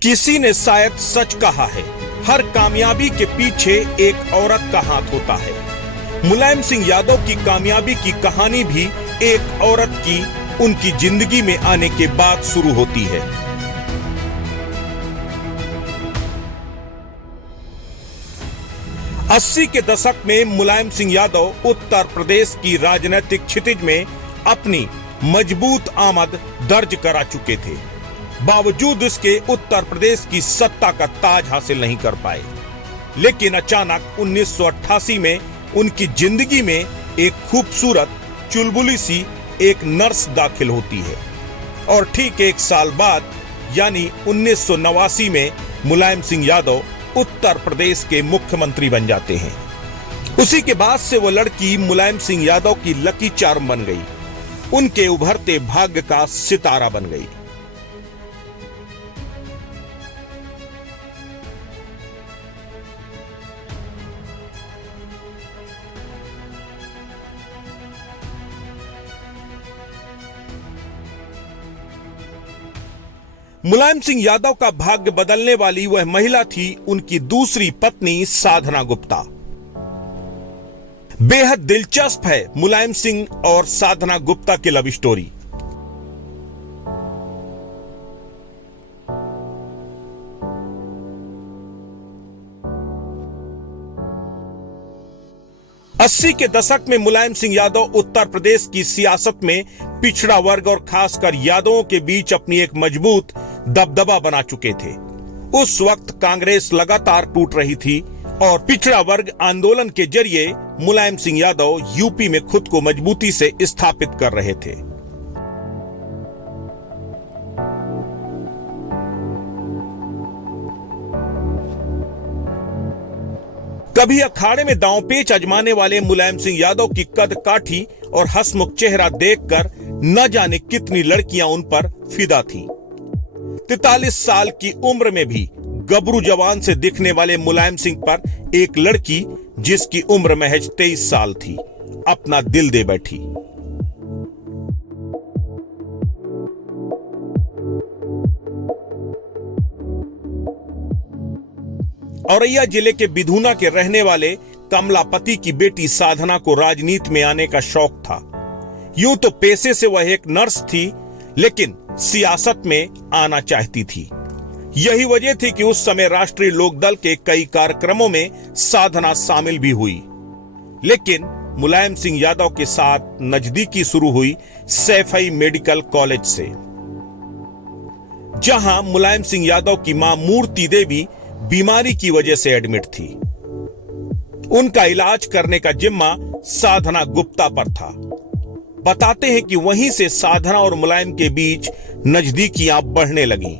किसी ने शायद सच कहा है, हर कामयाबी के पीछे एक औरत का हाथ होता है। मुलायम सिंह यादव की कामयाबी की कहानी भी एक औरत की उनकी जिंदगी में आने के बाद शुरू होती है। अस्सी के दशक में मुलायम सिंह यादव उत्तर प्रदेश की राजनीतिक क्षितिज में अपनी मजबूत आमद दर्ज करा चुके थे। बावजूद इसके उत्तर प्रदेश की सत्ता का ताज हासिल नहीं कर पाए। लेकिन अचानक 1988 में उनकी जिंदगी में एक खूबसूरत चुलबुली सी एक नर्स दाखिल होती है और ठीक एक साल बाद यानी 1989 में मुलायम सिंह यादव उत्तर प्रदेश के मुख्यमंत्री बन जाते हैं। उसी के बाद से वो लड़की मुलायम सिंह यादव की लकी चार्म बन गई, उनके उभरते भाग्य का सितारा बन गई। मुलायम सिंह यादव का भाग्य बदलने वाली वह महिला थी उनकी दूसरी पत्नी साधना गुप्ता। बेहद दिलचस्प है मुलायम सिंह और साधना गुप्ता की लव स्टोरी। अस्सी के दशक में मुलायम सिंह यादव उत्तर प्रदेश की सियासत में पिछड़ा वर्ग और खासकर यादवों के बीच अपनी एक मजबूत दबदबा बना चुके थे। उस वक्त कांग्रेस लगातार टूट रही थी और पिछड़ा वर्ग आंदोलन के जरिए मुलायम सिंह यादव यूपी में खुद को मजबूती से स्थापित कर रहे थे। कभी अखाड़े में दांवपेच आजमाने वाले मुलायम सिंह यादव की कद काठी और हंसमुख चेहरा देखकर न जाने कितनी लड़कियां उन पर फिदा थीं। 43 साल की उम्र में भी गबरू जवान से दिखने वाले मुलायम सिंह पर एक लड़की जिसकी उम्र महज 23 साल थी, अपना दिल दे बैठी। औरैया जिले के बिधुना के रहने वाले कमलापति की बेटी साधना को राजनीति में आने का शौक था। यूं तो पेशे से वह एक नर्स थी, लेकिन सियासत में आना चाहती थी। यही वजह थी कि उस समय राष्ट्रीय लोकदल के कई कार्यक्रमों में साधना शामिल भी हुई। लेकिन मुलायम सिंह यादव के साथ नजदीकी शुरू हुई सैफई मेडिकल कॉलेज से, जहां मुलायम सिंह यादव की मां मूर्ति देवी बीमारी की वजह से एडमिट थी। उनका इलाज करने का जिम्मा साधना गुप्ता पर था। बताते हैं कि वहीं से साधना और मुलायम के बीच नजदीकियां बढ़ने लगीं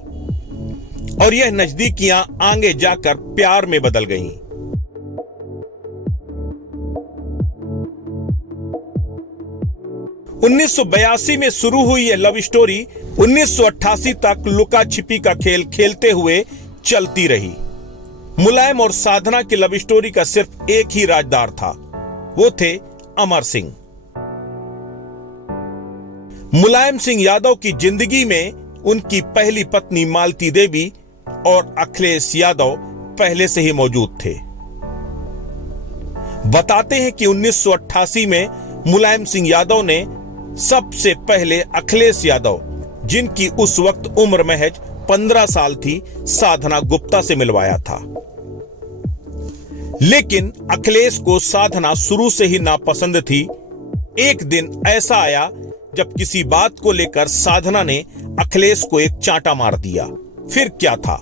और यह नजदीकियां आगे जाकर प्यार में बदल गईं। उन्नीस में शुरू हुई यह लव स्टोरी 1988 तक लुका छिपी का खेल खेलते हुए चलती रही। मुलायम और साधना की लव स्टोरी का सिर्फ एक ही राजदार था, वो थे अमर सिंह। मुलायम सिंह यादव की जिंदगी में उनकी पहली पत्नी मालती देवी और अखिलेश यादव पहले से ही मौजूद थे। बताते हैं कि 1988 में मुलायम सिंह यादव ने सबसे पहले अखिलेश यादव, जिनकी उस वक्त उम्र महज 15 साल थी, साधना गुप्ता से मिलवाया था। लेकिन अखिलेश को साधना शुरू से ही नापसंद थी। एक दिन ऐसा आया जब किसी बात को लेकर साधना ने अखिलेश को एक चांटा मार दिया। फिर क्या था,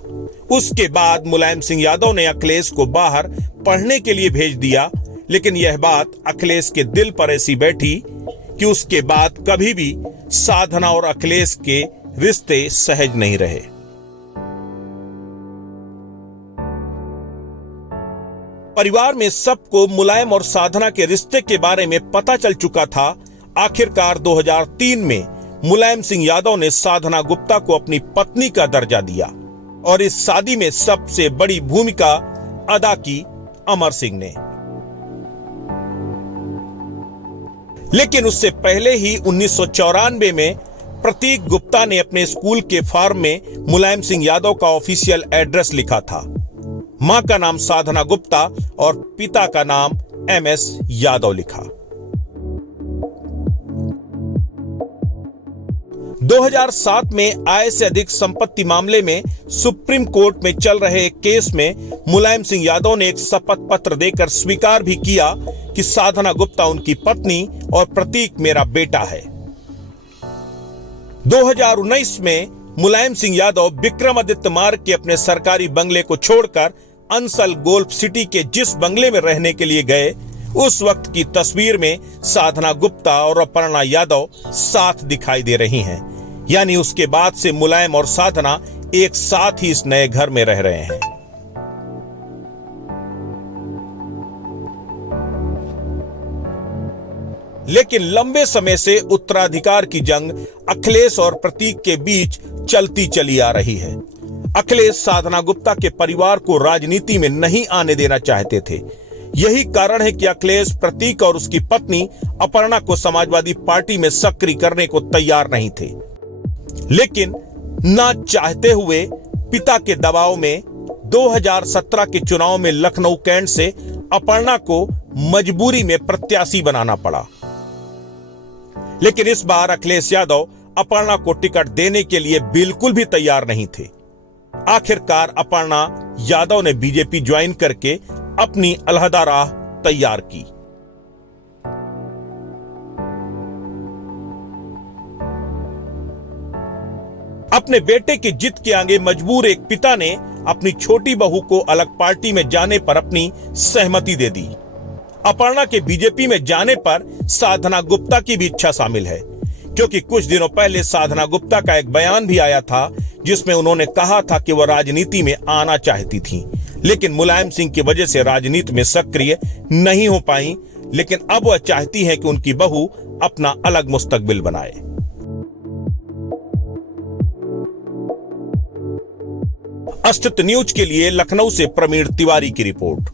उसके बाद मुलायम सिंह यादव ने अखिलेश को बाहर पढ़ने के लिए भेज दिया। लेकिन यह बात अखिलेश के दिल पर ऐसी बैठी कि उसके बाद कभी भी साधना और अखिलेश के रिश्ते सहज नहीं रहे। परिवार में सबको मुलायम और साधना के रिश्ते के बारे में पता चल चुका था। आखिरकार 2003 में मुलायम सिंह यादव ने साधना गुप्ता को अपनी पत्नी का दर्जा दिया और इस शादी में सबसे बड़ी भूमिका अदा की अमर सिंह ने। लेकिन उससे पहले ही 1994 में प्रतीक गुप्ता ने अपने स्कूल के फॉर्म में मुलायम सिंह यादव का ऑफिशियल एड्रेस लिखा था। मां का नाम साधना गुप्ता और पिता का नाम MS यादव लिखा। 2007 में आय से अधिक संपत्ति मामले में सुप्रीम कोर्ट में चल रहे एक केस में मुलायम सिंह यादव ने एक शपथ पत्र देकर स्वीकार भी किया कि साधना गुप्ता उनकी पत्नी और प्रतीक मेरा बेटा है। 2019 में मुलायम सिंह यादव विक्रमादित्य मार्ग के अपने सरकारी बंगले को छोड़कर अंसल गोल्फ सिटी के जिस बंगले में रहने के लिए गए, उस वक्त की तस्वीर में साधना गुप्ता और अपर्णा यादव साथ दिखाई दे रही हैं। यानी उसके बाद से मुलायम और साधना एक साथ ही इस नए घर में रह रहे हैं। लेकिन लंबे समय से उत्तराधिकार की जंग अखिलेश और प्रतीक के बीच चलती चली आ रही है। अखिलेश साधना गुप्ता के परिवार को राजनीति में नहीं आने देना चाहते थे। यही कारण है कि अखिलेश प्रतीक और उसकी पत्नी अपर्णा को समाजवादी पार्टी में सक्रिय करने को तैयार नहीं थे। लेकिन ना चाहते हुए पिता के दबाव में 2017 के चुनाव में लखनऊ कैंट से अपर्णा को मजबूरी में प्रत्याशी बनाना पड़ा। लेकिन इस बार अखिलेश यादव अपर्णा को टिकट देने के लिए बिल्कुल भी तैयार नहीं थे। आखिरकार अपर्णा यादव ने बीजेपी ज्वाइन करके अपनी अलहदा राह तैयार की। अपने बेटे की जिद के आगे मजबूर एक पिता ने अपनी छोटी बहू को अलग पार्टी में जाने पर अपनी सहमति दे दी। अपर्णा के बीजेपी में जाने पर साधना गुप्ता की भी इच्छा शामिल है, क्योंकि कुछ दिनों पहले साधना गुप्ता का एक बयान भी आया था जिसमें उन्होंने कहा था कि वह राजनीति में आना चाहती थी, लेकिन मुलायम सिंह की वजह से राजनीति में सक्रिय नहीं हो पाई। लेकिन अब वह चाहती है कि उनकी बहू अपना अलग मुस्तकबिल बनाए। अस्तित्व न्यूज के लिए लखनऊ से प्रवीण तिवारी की रिपोर्ट।